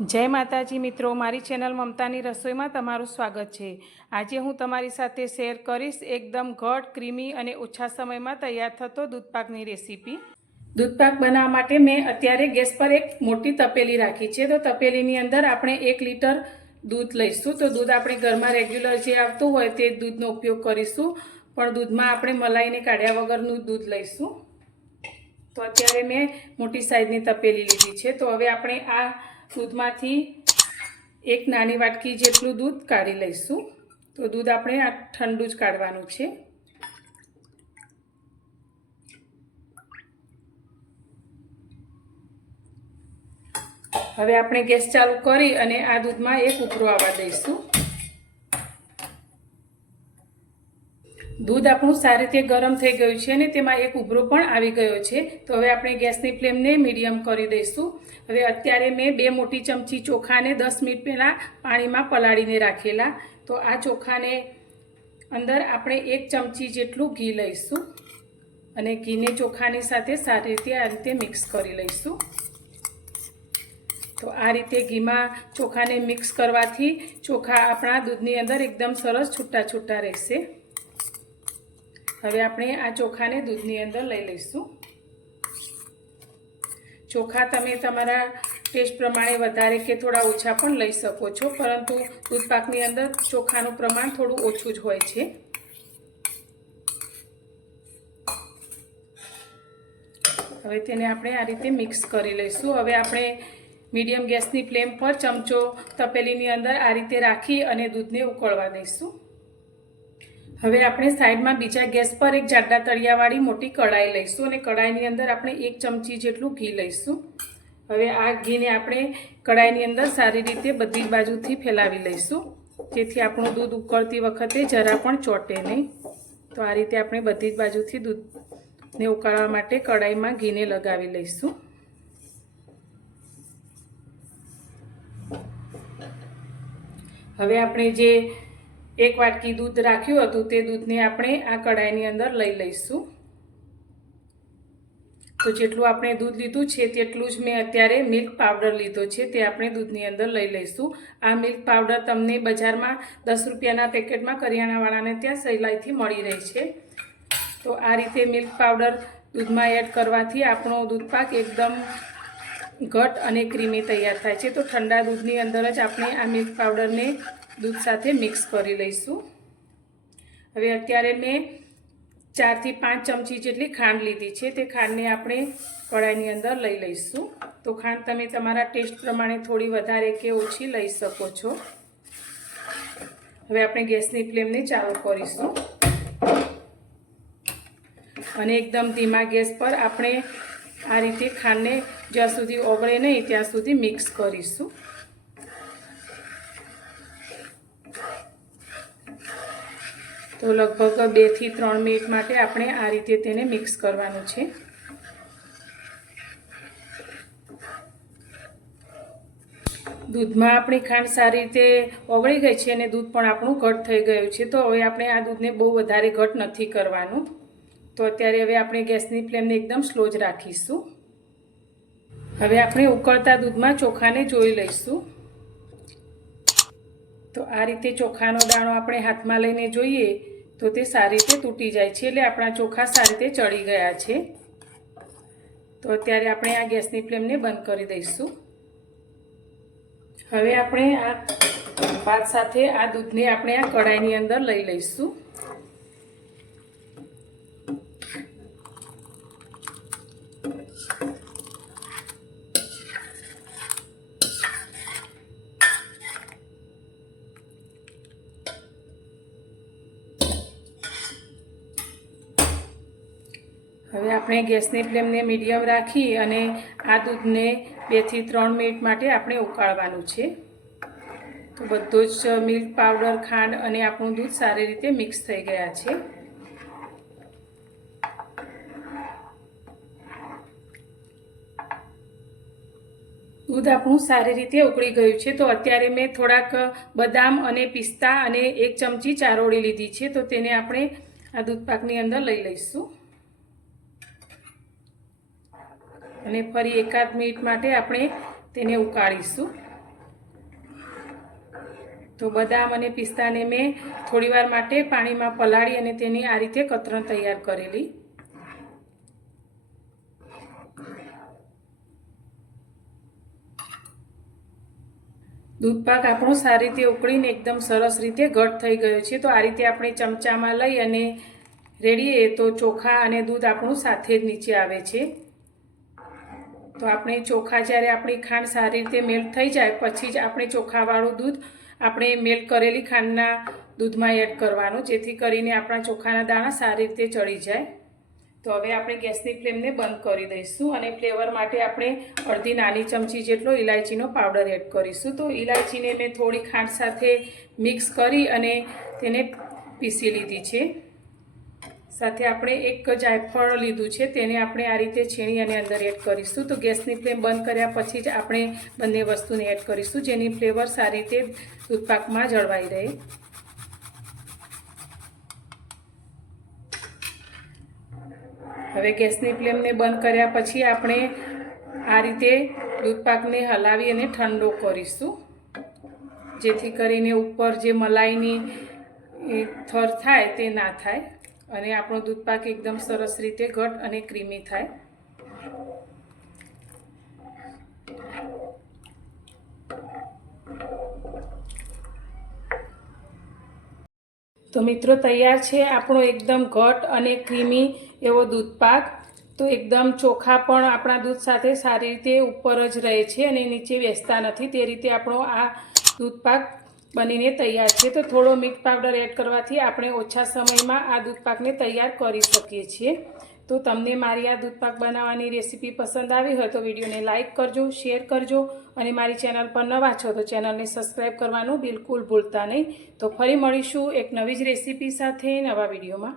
जय माताजी मित्रों, मारी चेनल ममतानी रसोई में तमारुं स्वागत है। आज हूँ तमारी साथे शेर करीश एकदम घट क्रीमी और ओछा समय में तैयार थतो दूधपाकनी रेसिपी। दूधपाक बनाववा माटे मैं अत्यारे गैस पर एक मोटी तपेली राखी है। तो तपेलीनी अंदर आपणे 1 लीटर दूध लईशुं। तो दूध आपणे घरमां रेग्युलर जे आवतुं होय ते दूधनो उपयोग करीशुं, पण दूधमां आपणे मलाईने काढ्या वगरनुं दूध लईशुं। तो अत्यारे मैं मोटी साइजनी तपेली लीधी छे। तो हवे आपणे आ दूधमांथी 1 नानी वाटकी जेटલું दूध काढी लईशुं। तो दूध आपणे आ ठंडू ज काढवानुं छे। हवे आपणे गैस चालू करी अने आ दूधमां एक उभरो आववा दईशुं। दूध आपणुं सारी रीते गरम थई गयुं छे अने तेमां एक उभरो पण आवी गयो छे। तो हवे आपणे गैसनी फ्लेમને मीडियम करी दईशुं। हवे अत्यारे मैं 2 मोटी चमची चोखाने 10 मिनिट पहेला पाणीमां पलाळीने राखेला। तो आ चोखाने अंदर आपणे 1 चमची जेटલું घी लईशुं अने घीने चोखानी साथे सारी रीते आ रीते मिक्स करी लईशुं। तो आ रीते घीमां चोखाने मिक्स करवाथी चोखा आपणा दूधनी अंदर एकदम सरस छूटा छूटा रहेशे। हवे आपणे आ चोखाने दूधनी अंदर लई लईशुं। चोखा तमे तमारा टेस्ट प्रमाणे वधारे के थोड़ा ओछा पण लई शको छो, परंतु दूधपाकनी अंदर चोखानुं प्रमाण थोड़ुं ओछुं ज होय छे। हवे तेने आपणे आ रीते मिक्स करी लईशुं। हवे आपणे मीडियम गैसनी फ्लेम पर चमचो तपेलीनी अंदर आ रीते राखी अने दूधने उकळवा दईशुं। हवे आपणे साइडमां बीजा गैस पर एक जाडा तळियावाળી मोटी कढ़ाई लईशुं अने कढ़ाईनी अंदर आपणे 1 चमची जेटલું घी लईशुं। हवे आ घीने आपणे कढ़ाईनी अंदर सारी रीते बधी बाजुथी फैलावी लईशुं, जेथी आपणुं दूध उकळती वखते जरा पण ચોટે नहीं। तो आ रीते आपणे बधी बाजुथी दूधने उकाळवा माटे कढ़ाईमां घीने लगावी लईशुं। हवे आपणे जे 1 वाटकी दूध राख्युं हतुं ते दूधने आपणे आ कढ़ाईनी अंदर लई लईशुं। तो जेटલું आपणे दूध लीधुं छे तेटલું ज मैं अत्यारे मिल्क पाउडर लीधो छे, ते आपणे दूधनी अंदर लई लईशुं। आ मिल्क पाउडर तमने बजारमां 10 रूपियाना पेकेटमां करियाणावाळाने त्यां सहेलाईथी मळी रहे छे। तो आ रीते मिल्क पाउडर दूधमां एड करवाथी आपणो दूधपाक एकदम घट अने क्रीमी तैयार थाय छे। तो ठंडा दूधनी अंदर ज आपणे आ मिल्क पाउडरने दूध साथे मिक्स करी लईशुं। हवे अत्यारे मैं 4 થી 5 चमची जेटली खांड लीधी छे। ते खांडने आपणे कढ़ाईनी अंदर लई लईशुं। तो खांड तमे तमारा टेस्ट प्रमाणे थोड़ी वधारे के ओछी लई शको छो। हवे आपणे गैसनी फ्लेમને चालू करीशुं अने एकदम धीमा गैस पर आपणे आ रीते खांडने ज्यां सुधी ओगळे नहीं त्यां सुधी मिक्स करीशुं। तो लगभग 2 થી 3 मिनिट माटे आपणे आ रीते तेने मिक्स करवानुं छे। दूधमां आपणी खांड सारी रीते ओगળી गई छे अने दूध पण आपणुं घट थई गयुं छे। तो हवे आपणे आ दूधने बहु वधारे घट नथी करवानुं। तो अत्यारे हवे आपणे गैसनी फ्लेમને एकदम स्लो ज राखीशुं। हवे आपणे उकळता दूधमां चोखाने जोई लईशुं। तो आ रीते चोखानो दाणो आपणे हाथमां लईने जोईए तो ते सारी रीते तूटी जाय छे, એટલે આપણા ચોખા સારી રીતે ચડી ગયા છે। તો અત્યારે આપણે આ ગેસની ફ્લેમને બંધ કરી દઈશું। હવે આપણે આ ભાત સાથે આ દૂધને આપણે આ કઢાઈની અંદર લઈ લઈશું। હવે આપણે ગેસની ફ્લેમને મીડિયમ રાખી અને આ દૂધને 2 થી 3 મિનિટ માટે આપણે ઉકાળવાનું છે। તો બધો જ મિલ્ક પાવડર, ખાંડ અને આપણું દૂધ સારી રીતે મિક્સ થઈ ગયા છે। दूध आपणुं सारी रीते उकળી गयुं છે। तो અત્યારે મેં થોડાક બદામ અને પિસ્તા અને 1 ચમચી ચારોળી લીધી છે। તો તેને આપણે આ દૂધપાકની અંદર લઈ લઈશું અને ફરી 1 મિનિટ માટે આપણે તેને ઉકાળીશું। તો બદામ અને પિસ્તાને મેં થોડીવાર માટે પાણીમાં પલાળી અને તેની આ રીતે કતરણ તૈયાર કરેલી. દૂધપાક આપણો સારી રીતે ઉકળીને એકદમ સરસ રીતે ઘટ થઈ ગયો છે. તો આ રીતે આપણે ચમચામાં લઈ અને રેડીએ તો ચોખા અને દૂધ આપણું સાથે જ નીચે આવે છે. તો આપણે ચોખા જ્યારે આપણી ખાંડ સારી રીતે મેલ્ટ થઈ જાય પછી જ આપણે ચોખાવાળું દૂધ આપણે મેલ્ટ કરેલી ખાંડના દૂધમાં એડ કરવાનું, જેથી કરીને આપણા ચોખાના દાણા સારી રીતે ચડી જાય. તો હવે આપણે ગેસની ફ્લેમને બંધ કરી દઈશું અને ફ્લેવર માટે આપણે અડધી નાની ચમચી જેટલો ઇલાયચીનો પાવડર એડ કરીશું. તો ઇલાયચીને મેં થોડી ખાંડ સાથે મિક્સ કરી અને તેને પીસી લીધી છે. સાથે આપણે એક જાયફળ લીધું છે, તેને આપણે આ રીતે છીણી અને અંદર એડ કરીશું. તો ગેસની ફ્લેમ બંધ કર્યા પછી જ આપણે બંને વસ્તુને એડ કરીશું, જેની ફ્લેવર સારી રીતે દૂધપાકમાં જળવાઈ રહે. હવે ગેસની ફ્લેમને બંધ કર્યા પછી આપણે આ રીતે દૂધપાકને હલાવી અને ઠંડો કરીશું, જેથી કરીને ઉપર જે મલાઈની થર થાય તે ના થાય અને આપણો દૂધપાક એકદમ સરસ રીતે ઘટ અને ક્રીમી થાય. તો મિત્રો તૈયાર છે આપણો એકદમ ઘટ અને ક્રીમી એવો દૂધપાક. તો એકદમ ચોખા પણ આપણા દૂધ સાથે સારી રીતે ઉપર જ રહે છે અને નીચે બેસતા નથી, તે રીતે આપણો આ દૂધપાક બનીને તૈયાર છે. તો થોડો મિલ્ક પાવડર એડ કરવાથી આપણે ઓછા સમયમાં આ દૂધપાકને તૈયાર કરી શકીએ છીએ. તો તમને મારી આ દૂધપાક બનાવવાની રેસીપી પસંદ આવી હોય તો વિડીયોને લાઇક કરજો, શેર કરજો અને મારી ચેનલ પર નવા છો તો ચેનલને સબસ્ક્રાઈબ કરવાનું બિલકુલ ભૂલતા નહીં. તો ફરી મળીશું એક નવી જ રેસીપી સાથે નવા વિડીયોમાં.